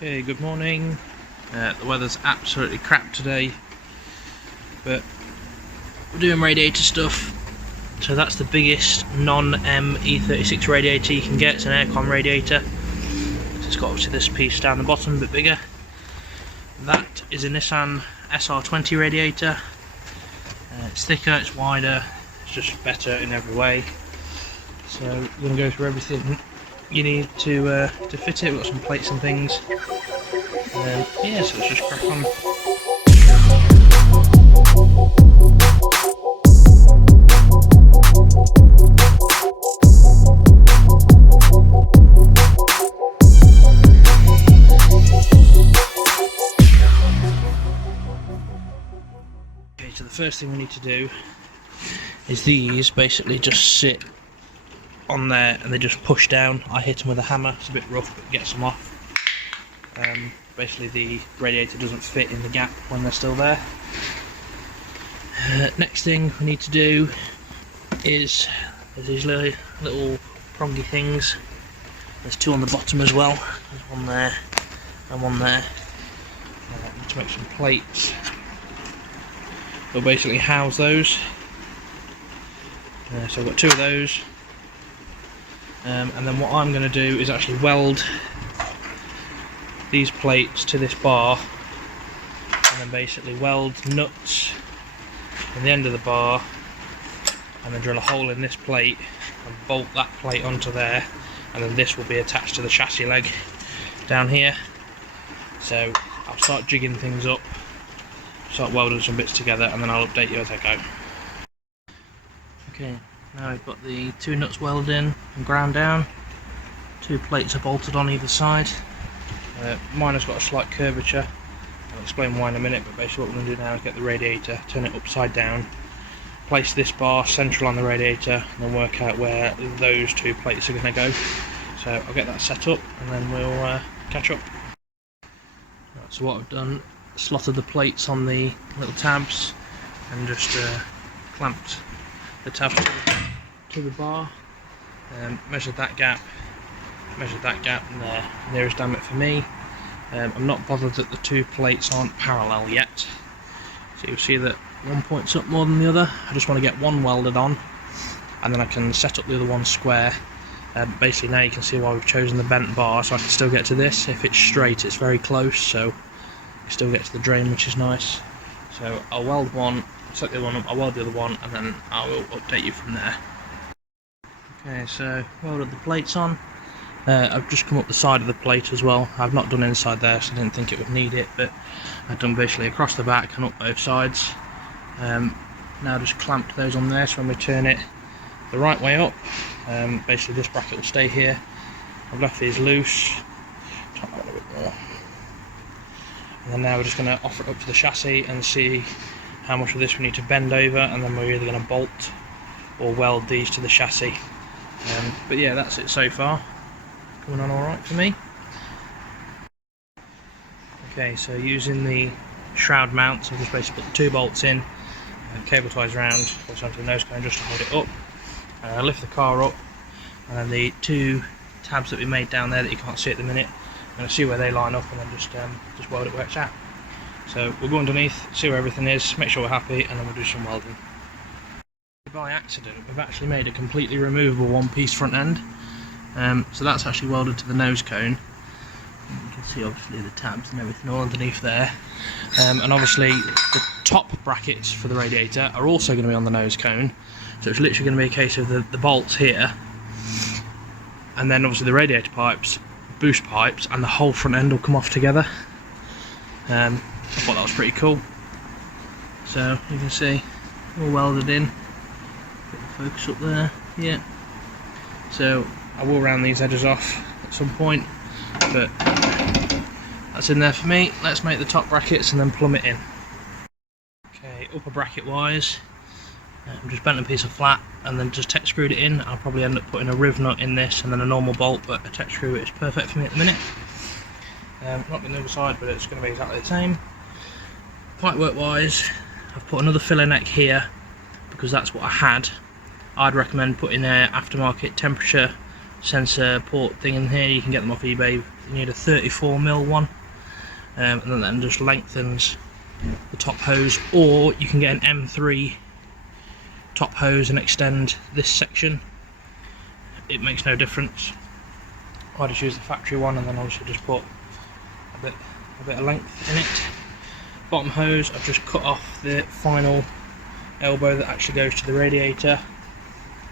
Okay, good morning. The weather's absolutely crap today, but we're doing radiator stuff. So that's the biggest non-M E36 radiator you can get. It's an aircon radiator. So it's got obviously this piece down the bottom, a bit bigger. That is a Nissan SR20 radiator. It's thicker, it's wider, it's just better in every way. So we're going to go through everything you need to fit it. We've got some plates and things. Yeah, so let's just crack on. Okay, so the first thing we need to do is these basically just sit on there and they just push down. I hit them with a hammer, it's a bit rough but gets them off. Basically the radiator doesn't fit in the gap when they're still there. Next thing we need to do is there's these little prongy things. There's two on the bottom as well. There's one there and one there. Need to make some plates. We'll basically house those. So I've got two of those. And then what I'm going to do is actually weld these plates to this bar, and then basically weld nuts in the end of the bar, and then drill a hole in this plate and bolt that plate onto there, and then this will be attached to the chassis leg down here. So I'll start jigging things up, start welding some bits together, and then I'll update you as I go. Okay, now we've got the two nuts welded in and ground down. Two plates are bolted on either side. Mine has got a slight curvature. I'll explain why in a minute, but basically what we're going to do now is get the radiator, turn it upside down, place this bar central on the radiator, and then work out where those two plates are going to go. So I'll get that set up and then we'll catch up. Right, so what I've done, slotted the plates on the little tabs and just clamped the tabs to the bar, measured that gap and there, nearest damn it for me. I'm not bothered that the two plates aren't parallel yet, so you'll see that one point's up more than the other. I just want to get one welded on and then I can set up the other one square. Basically now you can see why we've chosen the bent bar, so I can still get to this. If it's straight it's very close, so you still get to the drain, which is nice. So I'll weld one, set the other one up, I'll weld the other one, and then I will update you from there. Okay, so welded the plates on. I've just come up the side of the plate as well. I've not done inside there, so I didn't think it would need it, but I've done basically across the back and up both sides. Now just clamped those on there, so when we turn it the right way up, basically this bracket will stay here. I've left these loose, tighten that a bit more. And then now we're just going to offer it up to the chassis and see how much of this we need to bend over, and then we're either going to bolt or weld these to the chassis. But yeah, that's it so far. Coming on alright for me. Okay, so using the shroud mounts, I've just basically put the two bolts in, cable ties around, also onto the nose cone just to hold it up. Lift the car up, and then the two tabs that we made down there that you can't see at the minute, I'm going to see where they line up and then just weld it where it's at. So we'll go underneath, see where everything is, make sure we're happy, and then we'll do some welding. By accident, we've actually made a completely removable one-piece front end. So that's actually welded to the nose cone. You can see obviously the tabs and everything all underneath there. And obviously the top brackets for the radiator are also going to be on the nose cone. So it's literally going to be a case of the bolts here, and then obviously the radiator pipes, boost pipes, and the whole front end will come off together. I thought that was pretty cool. So you can see all welded in. Get the focus up there, yeah. So I will round these edges off at some point, but that's in there for me. Let's make the top brackets and then plumb it in. Okay, upper bracket wise, I'm just bent a piece of flat and then just tech screwed it in. I'll probably end up putting a riv nut in this and then a normal bolt, but a tech screw is perfect for me at the minute. Not the other side, but it's going to be exactly the same. Pipework wise, I've put another filler neck here because that's what I had. I'd recommend putting aftermarket temperature sensor port thing in here. You can get them off eBay. You need a 34mm one, and then that just lengthens the top hose, or you can get an M3 top hose and extend this section. It makes no difference. I just use the factory one, and then obviously just put a bit of length in it. Bottom hose, I've just cut off the final elbow that actually goes to the radiator.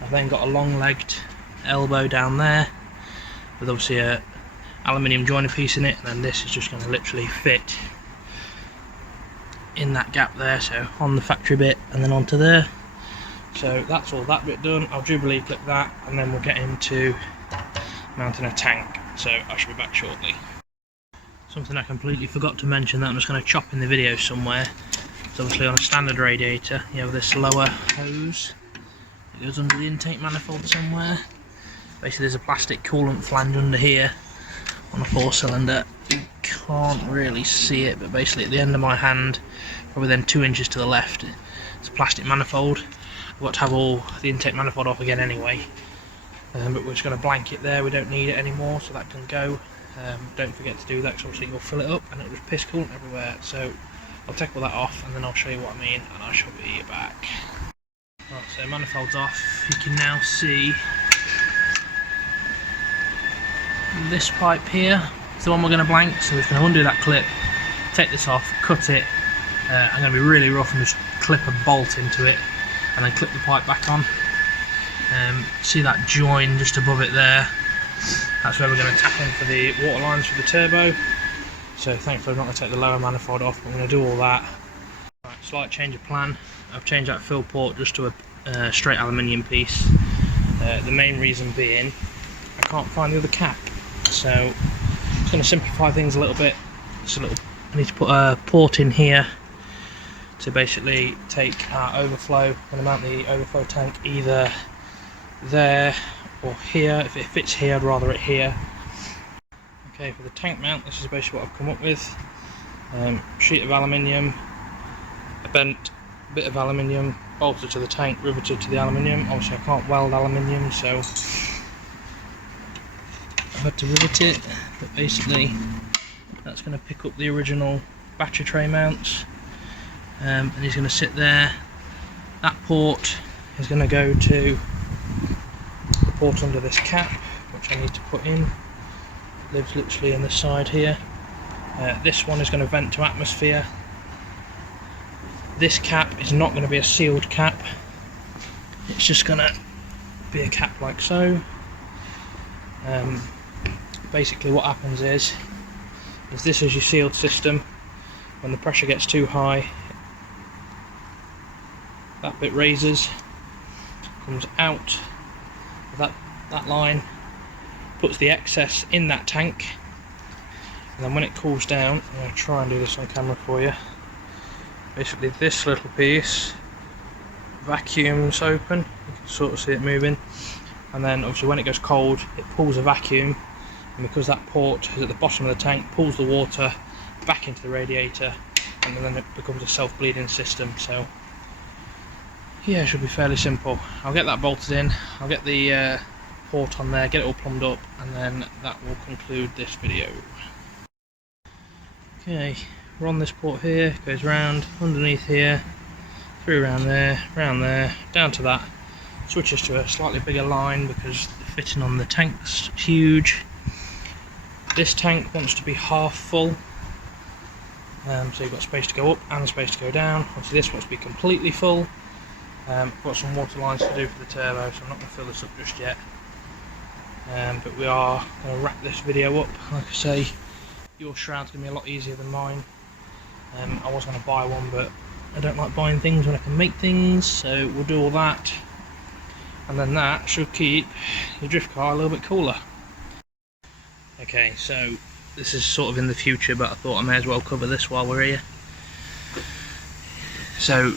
I've then got a long-legged elbow down there with obviously a aluminium joiner piece in it, and then this is just going to literally fit in that gap there, so on the factory bit and then onto there. So that's all that bit done. I'll Jubilee clip that, and then we'll get into mounting a tank, so I shall be back shortly. Something I completely forgot to mention that I'm just going to chop in the video somewhere. So obviously on a standard radiator you have this lower hose that goes under the intake manifold somewhere. Basically there's a plastic coolant flange under here on a 4-cylinder. You can't really see it, but basically at the end of my hand, probably then 2 inches to the left, it's a plastic manifold. I've got to have all the intake manifold off again anyway, but we're just going to blanket there. We don't need it anymore, so that can go. Don't forget to do that, because obviously you'll fill it up and it'll just piss coolant everywhere. So I'll take all that off and then I'll show you what I mean, and I shall be back. Right, so manifold's off. You can now see this pipe here. It's the one we're going to blank, so we're going to undo that clip, take this off, cut it. I'm going to be really rough and just clip a bolt into it and then clip the pipe back on. See that join just above it there? That's where we're going to tap in for the water lines for the turbo. So thankfully I'm not going to take the lower manifold off, but I'm going to do all that. Right, slight change of plan. I've changed that fill port just to a straight aluminium piece. The main reason being I can't find the other cap, so it's going to simplify things a little bit. I need to put a port in here to basically take our overflow. I'm going to mount the overflow tank either there or here. If it fits here, I'd rather it here. Okay, for the tank mount, this is basically what I've come up with. Sheet of aluminium, a bent bit of aluminium bolted to the tank, riveted to the aluminium. Obviously I can't weld aluminium, so I've had to rivet it, but basically that's going to pick up the original battery tray mounts, and he's going to sit there. That port is going to go to the port under this cap, which I need to put in. It lives literally in the side here. This one is going to vent to atmosphere. This cap is not going to be a sealed cap, it's just going to be a cap like so. Basically what happens is this is your sealed system. When the pressure gets too high, that bit raises, comes out of that line, puts the excess in that tank, and then when it cools down, I'm going to try and do this on camera for you. Basically this little piece vacuums open, you can sort of see it moving, and then obviously when it goes cold it pulls a vacuum, and because that port is at the bottom of the tank, pulls the water back into the radiator, and then it becomes a self-bleeding system. So yeah, it should be fairly simple. I'll get that bolted in, I'll get the port on there, get it all plumbed up, and then that will conclude this video. Okay, we're on this port here, goes round, underneath here, through around there, down to that, switches to a slightly bigger line because the fitting on the tank's huge. This tank wants to be half full, so you've got space to go up and space to go down. Obviously this wants to be completely full. I've got some water lines to do for the turbo, so I'm not going to fill this up just yet. But we are going to wrap this video up. Like I say, your shroud's going to be a lot easier than mine. I was going to buy one, but I don't like buying things when I can make things, so we'll do all that, and then that should keep your drift car a little bit cooler. Okay, so this is sort of in the future, but I thought I may as well cover this while we're here. So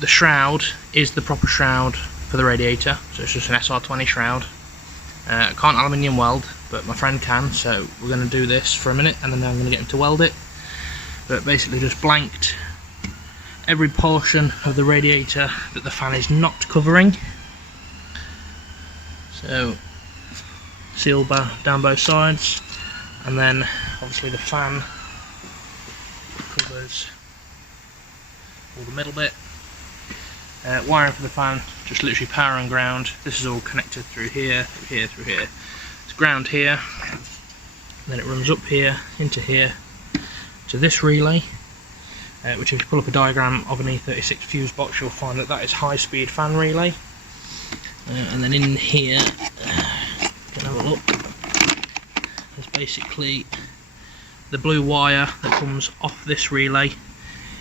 the shroud is the proper shroud for the radiator, so it's just an SR20 shroud. Can't aluminium weld, but my friend can, so we're going to do this for a minute and then I'm going to get him to weld it. But basically just blanked every portion of the radiator that the fan is not covering. So seal bar down both sides, and then obviously the fan covers all the middle bit. Wiring for the fan, just literally power and ground. This is all connected through here, through here, through here. It's ground here, and then it runs up here, into here, to this relay, which if you pull up a diagram of an E36 fuse box, you'll find that that is high speed fan relay. And then in here, you can have a look, there's basically the blue wire that comes off this relay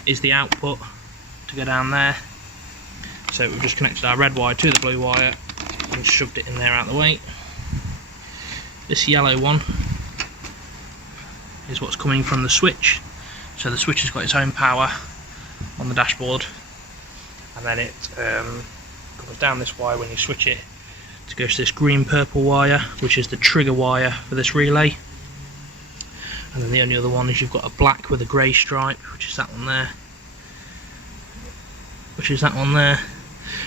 is the output to go down there. So we've just connected our red wire to the blue wire and shoved it in there out of the way. This yellow one is what's coming from the switch. So the switch has got its own power on the dashboard, and then it comes down this wire when you switch it to go to this green purple wire, which is the trigger wire for this relay. And then the only other one is you've got a black with a grey stripe, which is that one there,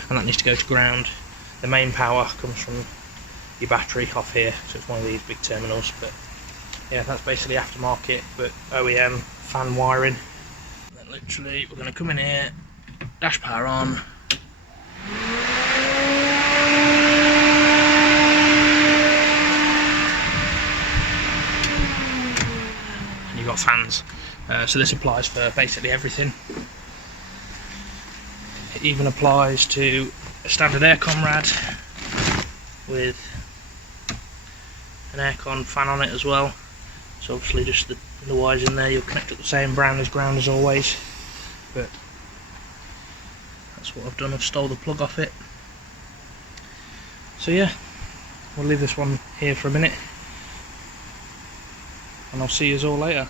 and that needs to go to ground. The main power comes from your battery off here, so it's one of these big terminals. But yeah, that's basically aftermarket but OEM fan wiring. And then literally we're going to come in here, dash power on, and you've got fans. So this applies for basically everything. It even applies to a standard aircon rad with an aircon fan on it as well. So obviously just the wires in there, you'll connect up the same brand as ground as always. But that's what I've done, I've stole the plug off it. So yeah, we'll leave this one here for a minute, and I'll see you all later.